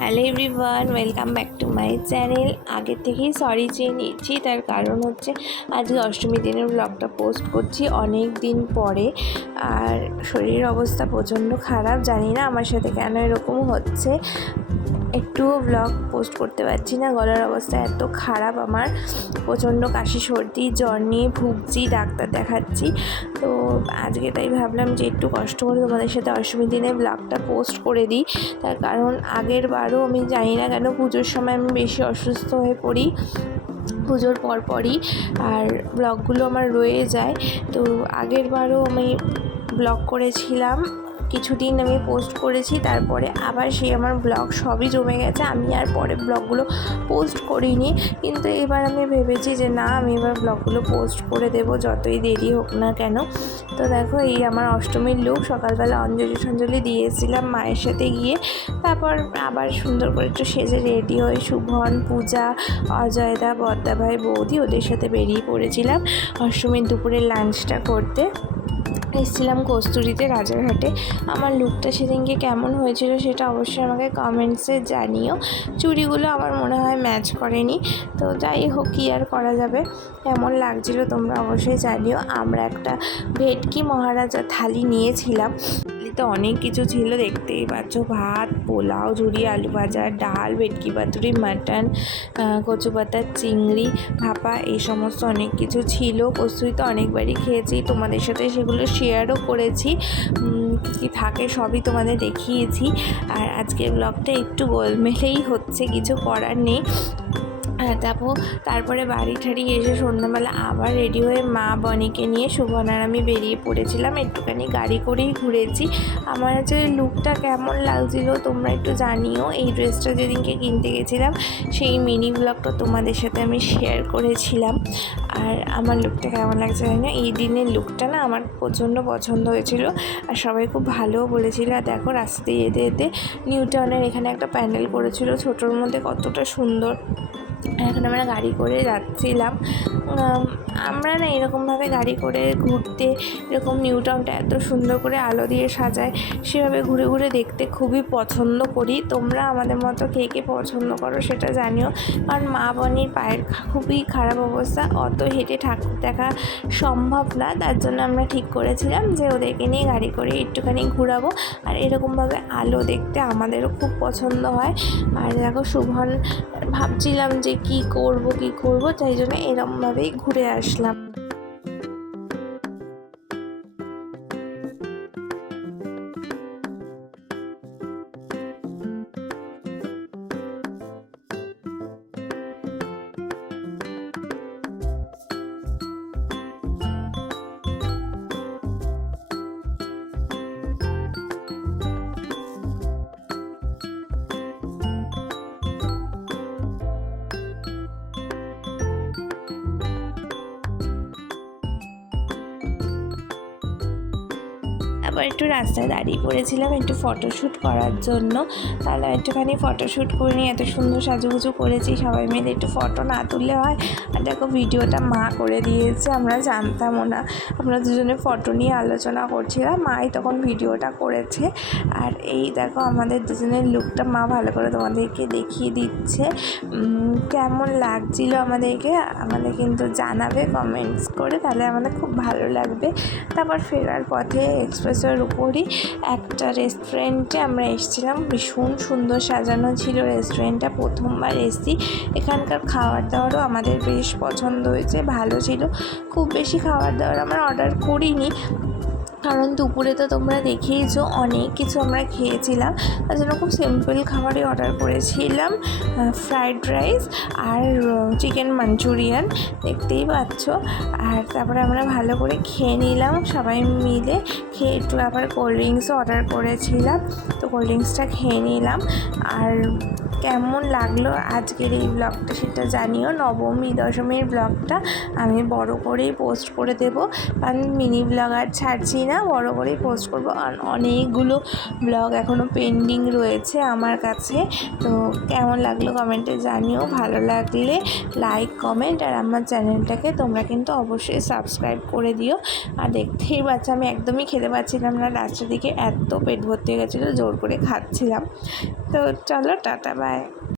Hello everyone, welcome back to my channel. আগের থেকেই sorry চেয়ে নিচ্ছি, তার কারণ হচ্ছে আজকে অষ্টমী দিনের ব্লগটা পোস্ট করছি অনেক দিন পরে। আর শরীরের অবস্থা প্রচণ্ড খারাপ, জানি না আমার সাথে কেন এরকম হচ্ছে। একটুও ব্লগ পোস্ট করতে পারছি না, গলার অবস্থা এত খারাপ আমার। প্রচণ্ড কাশি সর্দি জ্বর নিয়ে ভুগছি, ডাক্তার দেখাচ্ছি। তো আজকে তাই ভাবলাম যে একটু কষ্ট করে তোমাদের সাথে অষ্টমীর দিনে ব্লগটা পোস্ট করে দিই। তার কারণ আগের বারও আমি জানি না কেন পুজোর সময় আমি বেশি অসুস্থ হয়ে পড়ি, পুজোর পরপরই, আর ব্লগগুলো আমার রয়ে যায়। তো আগের বারও আমি ব্লগ করেছিলাম, কিছুদিন আমি পোস্ট করেছি, তারপরে আবার সেই আমার ব্লগ সবই জমে গেছে, আমি আর পরে ব্লগগুলো পোস্ট করিনি। কিন্তু এবার আমি ভেবেছি যে না, আমি এবার ব্লগগুলো পোস্ট করে দেব, যতই দেরি হোক না কেন। তো দেখো, এই আমার অষ্টমীর লুক। সকালবেলা অঞ্জলি দিয়েছিলাম মায়ের সাথে গিয়ে, তারপর আবার সুন্দর করে একটু সেজে রেডি হয়ে শুভন, পূজা, অজয়দা, বদ্দা ভাই, বৌদি ওদের সাথে বেরিয়ে পড়েছিলাম অষ্টমীর দুপুরের লাঞ্চটা করতে। এসেছিলাম কস্তুরীতে, রাজারহাটে। আমার লুকটা সেদিনকে কেমন হয়েছিল সেটা অবশ্যই আমাকে কমেন্টসে জানিও। চুড়িগুলো আমার মনে হয় ম্যাচ করেনি, তো যাই হোক, কী আর করা যাবে। কেমন লাগছিল তোমরা অবশ্যই জানিও। আমরা একটা ভেটকি মহারাজা থালি নিয়েছিলাম। তো অনেক কিছু ছিল, দেখতেই পাচ্ছ, ভাত, পোলাও, ঝুরি, আলু ভাজা, ডাল, ভেটকি পাতুরি, মাটন, কচু পাতার চিংড়ি, ভাপা, এই সমস্ত অনেক কিছু ছিল। কস্তুরিতে অনেকবারই খেয়েছি, তোমাদের সাথে সেগুলো শেয়ারও করেছি, কী থাকে সবই তোমাদের দেখিয়েছি। আর আজকের ব্লগটা একটু গোলমেলেই হচ্ছে, কিছু করার নেই। তারপরে বাড়ি ঠাড়ি এসে সন্ধ্যাবেলা আবার রেডি হয়ে মা বনিকে নিয়ে শুভন আর আমি বেরিয়ে পড়েছিলাম। একটুখানি গাড়ি করেই ঘুরেছি। আমার যে লুকটা কেমন লাগছিল তোমরা একটু জানিও। এই ড্রেসটা যেদিনকে কিনতে গেছিলাম সেই মিনি ব্লগটা তোমাদের সাথে আমি শেয়ার করেছিলাম। আর আমার লুকটা কেমন লাগছে জানি না, এই দিনের লুকটা না আমার প্রচণ্ড পছন্দ হয়েছিল, আর সবাই খুব ভালোও বলেছিল। আর দেখো, রাস্তাতে যেতে যেতে নিউ টাউনের এখানে একটা প্যান্ডেল করেছিল ছোটোর মধ্যে, কতটা সুন্দর। এখন আমরা গাড়ি করে যাচ্ছিলাম। আমরা না এরকমভাবে গাড়ি করে ঘুরতে, এরকম নিউ টাউনটা এত সুন্দর করে আলো দিয়ে সাজায়, সেভাবে ঘুরে ঘুরে দেখতে খুবই পছন্দ করি। তোমরা আমাদের মতো কে কে পছন্দ করো সেটা জানিও। কারণ মা বনির পায়ের খুবই খারাপ অবস্থা, অত হেঁটে ঠাকুর দেখা সম্ভব না, তার জন্য আমরা ঠিক করেছিলাম যে ওদেরকে নিয়ে গাড়ি করে একটুখানি ঘুরাবো। আর এরকমভাবে আলো দেখতে আমাদেরও খুব পছন্দ হয়। আর দেখো, শুভন ভাবছিলাম যে কি করব, তাই জন্য এরকমভাবেই ঘুরে আসলাম। আবার একটু রাস্তায় দাঁড়িয়ে পড়েছিলাম একটু ফটোশ্যুট করার জন্য। তাহলে একটুখানি ফটোশ্যুট করে নিয়ে, এত সুন্দর সাজুগুজু করেছি, সবাই মিলে একটু ফটো না তুললে হয়। আর দেখো, ভিডিওটা মা করে দিয়েছে, আমরা জানতামও না। আমরা দুজনে ফটো নিয়ে আলোচনা করছিলাম, মাই তখন ভিডিওটা করেছে। আর এই দেখো, আমাদের দুজনের লুকটা মা ভালো করে তোমাদেরকে দেখিয়ে দিচ্ছে। কেমন লাগছিল আমাদের কিন্তু জানাবে কমেন্টস করে, তাহলে আমাদের খুব ভালো লাগবে। তারপর ফেরার পথে এক্সপ্রেসওয়ের উপরই একটা রেস্টুরেন্টে আমরা এসেছিলাম, ভীষণ সুন্দর সাজানো ছিল রেস্টুরেন্টটা, প্রথমবার এসেছি। এখানকার খাবার দাবারও আমাদের বেশ পছন্দ হয়েছে, ভালো ছিল। খুব বেশি খাবার দাবার আমরা অর্ডার করিনি, কারণ দুপুরে তো তোমরা দেখেইছো অনেক কিছু আমরা খেয়েছিলাম, তার জন্য খুব সিম্পল খাবারই অর্ডার করেছিলাম, ফ্রাইড রাইস আর চিকেন মাঞ্চুরিয়ান, দেখতেই পাচ্ছ। আর তারপরে আমরা ভালো করে খেয়ে নিলাম সবাই মিলে। খেয়ে একটু আবার কোল্ড ড্রিঙ্কসও অর্ডার করেছিলাম, তো কোল্ড ড্রিঙ্কসটা খেয়ে নিলাম। আর কেমন লাগলো আজকের এই ব্লগটা সেটা জানিও। নবমী দশমীর ব্লগটা আমি বড় করেই পোস্ট করে দেবো, কারণ মিনি ব্লগ আর ছাড়ছি না। না, বড় করেই পোস্ট করব। আর অনেকগুলো ব্লগ এখনও পেন্ডিং রয়েছে আমার কাছে। তো কেমন লাগলো কমেন্টে জানিও, ভালো লাগলে লাইক কমেন্ট, আর আমার চ্যানেলটাকে তোমরা কিন্তু অবশ্যই সাবস্ক্রাইব করে দিও। আর দেখতেই পাচ্ছ আমি একদমই খেতে পাচ্ছিলাম না, লাস্টের দিকে এত পেট ভর্তি হয়ে গেছিলো, জোর করে খাচ্ছিলাম। তো চলো, টাটা, বাই।